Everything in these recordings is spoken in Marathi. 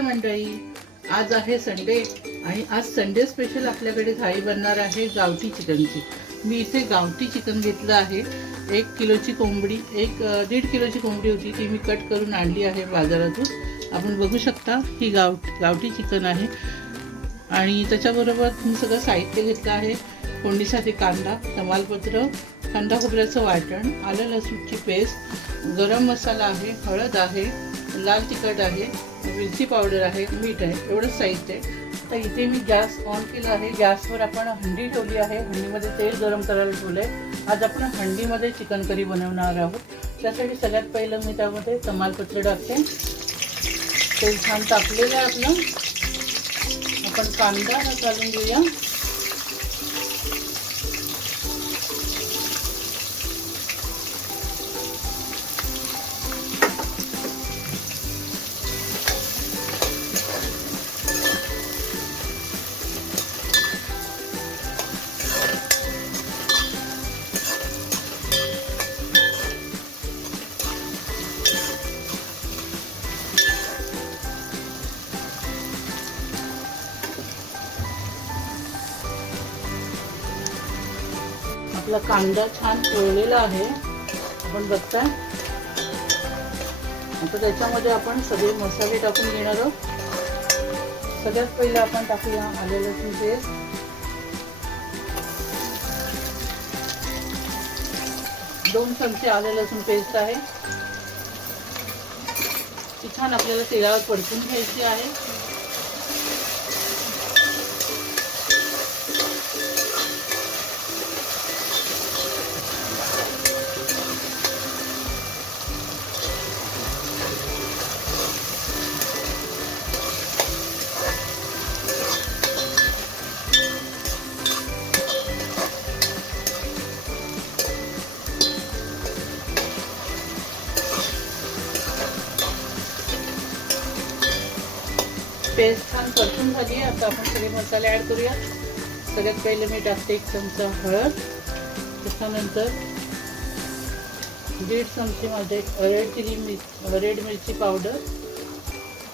मंडळी, आज आहे संडे आणि आज संडे स्पेशल आपल्याकडे थाळी बनणार आहे गावठी चिकनची। मी इथे गावठी चिकन घेतलं आहे। 1 किलोची कोंबडी, 1.5 किलोची कोंबडी होती, ती मी कट करून आणली आहे बाजारातून। आपण बघू शकता ही गावठी चिकन आहे। आणि त्याच्याबरोबर मी सगळं साहित्य घेतलं आहे। फोडणीसाठी कांदा, तमालपत्र, कांदा खोबऱ्याचं वाटण, आलं लसूणची पेस्ट, गरम मसाला आहे, हळद आहे, लाल तिखट आहे, मिरची पावडर आहे, मीठ आहे, एवढंच साहित्य आहे। आता इथे मी गॅस ऑन केला आहे। गॅसवर आपण हंडी ठेवली आहे। हंडीमध्ये तेल गरम करायला ठेवलं आहे। आज आपण हंडीमध्ये चिकन करी बनवणार आहोत। त्यासाठी सगळ्यात पहिलं मी त्यामध्ये तमालपत्र टाकते। तेल छान तापलेलं आहे आपलं। आपण कांदा घालून घेऊया। आपला कांदा छान तळलेला आहे, आपण बघताय। आता त्याच्यामध्ये आपण सगळे मसाले टाकून घेणार आहोत। सगळ्यात पहिले आपण टाकूया आलं लसूण पेस्ट, 2 चमचे आलं लसूण पेस्ट आहे। ती छान आपल्याला तेलावर परतून घ्यायची आहे। पेस्ट छान परतून झाली आहे। आता आपण सगळे मसाले ॲड करूया। सगळ्यात पहिले मी टाकते 1 चमचा हळद, त्याच्यानंतर 1.5 चमचे मध्ये रेड मिरची पावडर।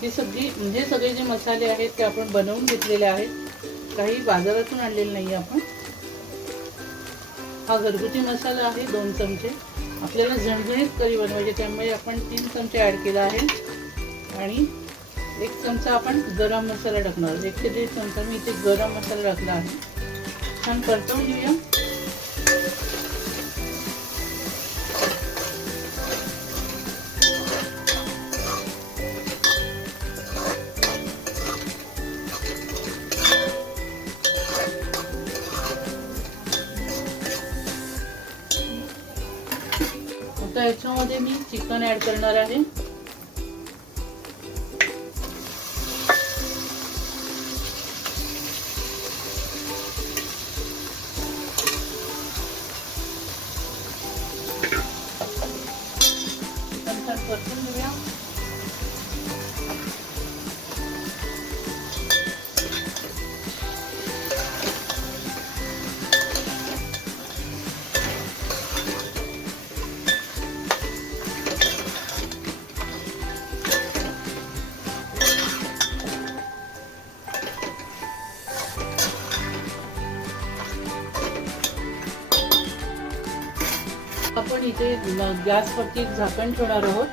ही सगळे जे मसाले आहेत ते आपण बनवून घेतलेले आहेत, काही बाजारातून आणलेले नाही आपण। हा घरगुती मसाला आहे 2 चमचे। आपल्याला झणझणीत करी बनवायची, त्यामुळे आपण 3 चमचे ॲड केला आहे। आणि 1 चमचा आपण गरम मसाला टाकणार। 1 ते 1.5 चमचा मी इथे गरम मसाला टाकला आहे। छान परतवून घेऊया। आता याच्यामध्ये मी चिकन ॲड करणार आहे। परतून घेऊया। आपण इथे गॅसवरती झाकण ठेवणार आहोत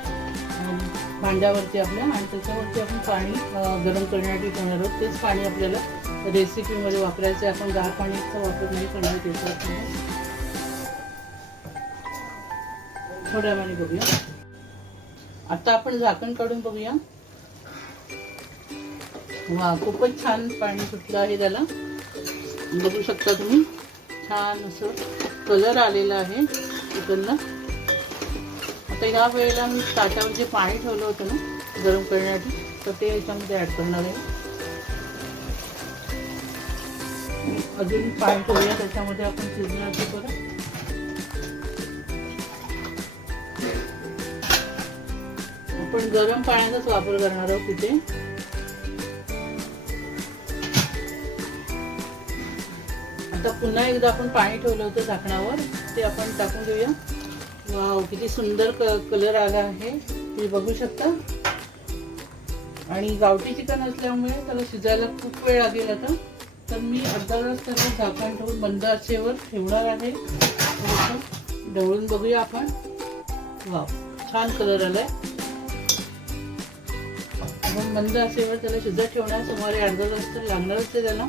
भांड्यावरती आपल्या, आणि त्याच्यावरती आपण पाणी गरम करण्यासाठी ठेवणार आहोत। तेच पाणी आपल्याला रेसिपीमध्ये वापरायचं आहे। आपण गार पाणीचा वापर नाही करणार त्याच्यावर। थोड्या वेळाने बघूया। आता आपण झाकण काढून बघूया। वा, खूपच छान पाणी सुटलं आहे त्याला, बघू शकता तुम्ही। छान असं कलर आलेला आहे चिकनला। आता ह्या वेळेला मी ताटावर जे पाणी ठेवलं होतं ना गरम करण्यासाठी, तर ते याच्यामध्ये ॲड करणार आहे। अजून पाणी ठेवूया त्याच्यामध्ये आपण शिजण्याची परत। आपण गरम पाण्याचाच वापर करणार आहोत तिथे। आता पुन्हा एकदा आपण पाणी ठेवलं होतं झाकणावर, ते आपण टाकून देऊया। वाव, किती सुंदर कलर आला आहे, तुम्ही बघू शकता। आणि गावठी चिकन असल्यामुळे त्याला शिजायला खूप वेळ लागेल आता. तर मी अर्धा तास त्याला झाकण ठेवून बंद आचेवर ठेवणार आहे. थोडंसं ढवळून बघूया आपण. वाव, छान कलर आलाय. आपण मंद आचेवर त्याला शिजत ठेवणार. सुमारे अर्धा तास तर लागणारच आहे त्याला.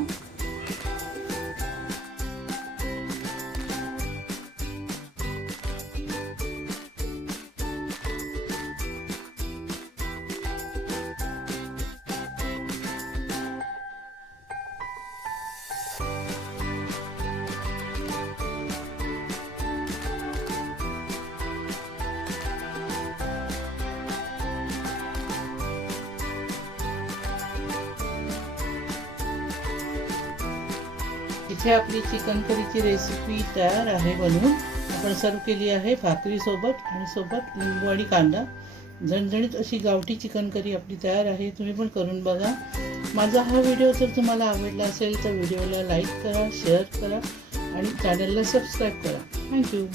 इथे आपली चिकन करीची रेसिपी तयार आहे बनवून. आपण सर्व केली आहे भाकरीसोबत आणि सोबत लिंबू आणि कांदा. झणझणीत अशी गावठी चिकन करी आपली तयार आहे. तुम्ही पण करून बघा. माझा हा व्हिडिओ जर तुम्हाला आवडला असेल तर व्हिडिओला लाईक करा, शेअर करा आणि चॅनलला सबस्क्राईब करा. थँक्यू.